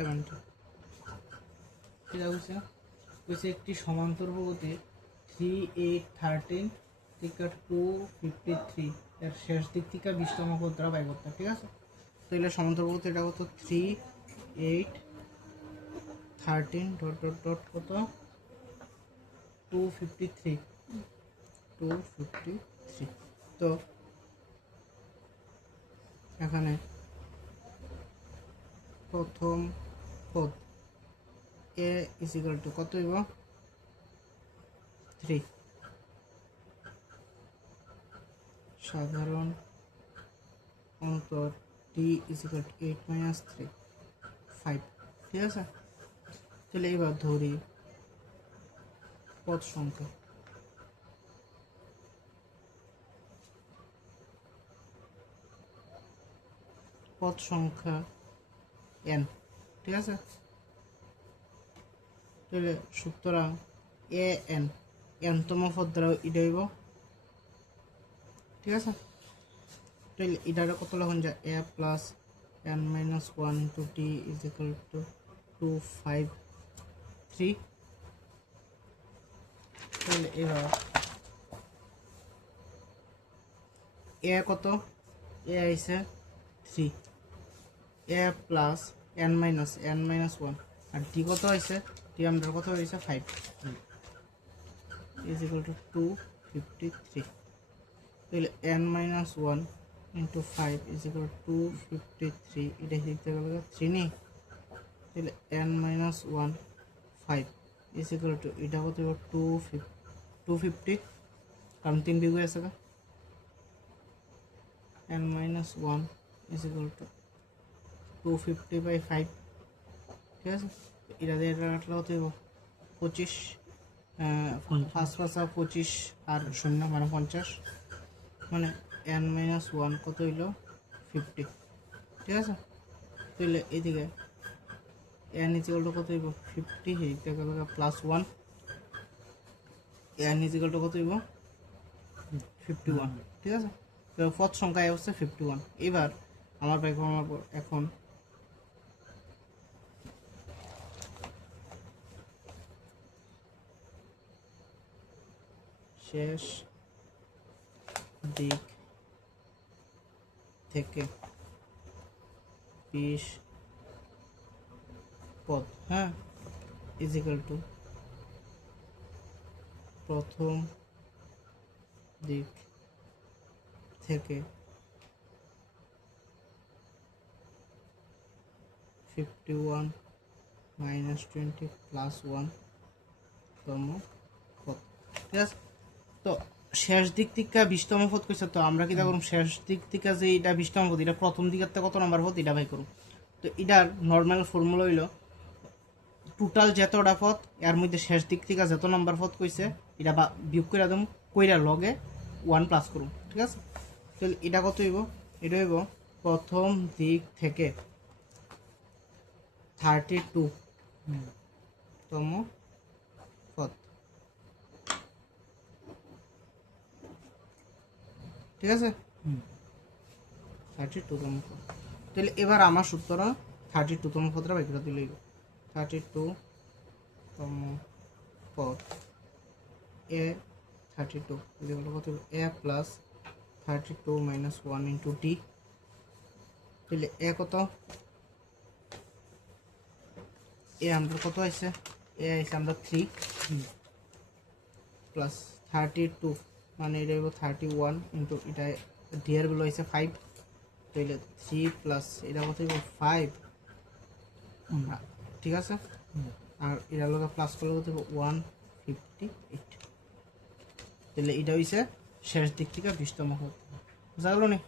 70 এটা হচ্ছে একটি সমান্তরালভাবে 3 8 13 থেকে 253 এর শেষ দিক থেকে 20তম পদ দ্বারা বাই করতে, ঠিক আছে? তো এটা সমান্তরালভাবে এটা কত 3 8 13 ডট ডট ডট কত 253 তো এখানে প্রথম পদ a is equal to কত হইব 3 সাধারণ অন্তর t is equal to 8 minus 3 5, ঠিক আছে? তাহলে এবার ধরি পদ সংখ্যা n, ঠিক আছে? তাহলে সুতরাং an nতম পদ দ্বারা এটা হইব, ঠিক আছে? তাহলে এটার কত লিখুন যা a plus n minus 1 to t is equal to 2 5 3। তাহলে এবার a কত a আইছে 3 a প্লাস n মাইনাস 1 আর t কত হয়েছে t আমরা কত হয়েছে 5 ইজ ইকুয়াল টু 253। তাহলে n minus 1 into 5 is equal to 253, এটা লিখতে গেলে 3 নেই। তাহলে n minus 1 5 is equal to এটা কত 250 কারণ 3 বিয়োগ আছে n minus 1 is equal to 250 by 5, ঠিক আছে? এটা দিয়ে এটা কাটলে কত হইব 25 5 5 25 আর 0 মানে 50 মানে n মাইনাস 1 কত হইল 50, ঠিক আছে? তাহলে এইদিকে n ইজ ইকুয়াল টু কত হইব 50 এইদিকে গেল plus 1 n is equal two কত হইব 51, ঠিক আছে? তো পদ সংখ্যা হচ্ছে 51। এবার আমার এখন শেষ দিক থেকে 20 পদ, হ্যাঁ, ইজ ইকুয়াল টু প্রথম দিক থেকে 51 মাইনাস 20 প্লাস 1 তম পদ, ঠিক আছে? তো শেষ দিক থেকে 20তম পদ কইছে, তো আমরা কি করব শেষ দিক থেকে যে এটা 20তম পদ এটা প্রথম দিকের থেকে কত নাম্বার পদ এটা বাই করব। তো এটার নর্মাল ফর্মুলা হইল টোটাল যতটা পদ এর মধ্যে শেষ দিক থেকে যত নাম্বার পদ কইছে এটা বিয়োগ করে দেব, কইরা লগে 1 প্লাস করব, ঠিক আছে? তাহলে এটা কত হইব, এটা হইব প্রথম দিক থেকে 32 তম পদ, ঠিক আছে? 32 তম পদ। তাহলে এবার আমার সূত্র 32 তম পদটা বাই করে দিলেই 32 তম পদ a 32 এগুলো কত a plus 32 minus 1 into t। তাহলে a কত a আমরা কত আছে a আছে আমরা 3 প্লাস 32 মানে এটা হইব 31 ইন্টু এটা d এর ভ্যালু আছে 5। তাহলে 3 প্লাস এটা কত হইব 5, ঠিক আছে? আর এটা লগে প্লাস করলে কত হইব 158। তাহলে এটা হইছে শেষ দিক থেকে 20তম পদ, বুঝা গেল নি?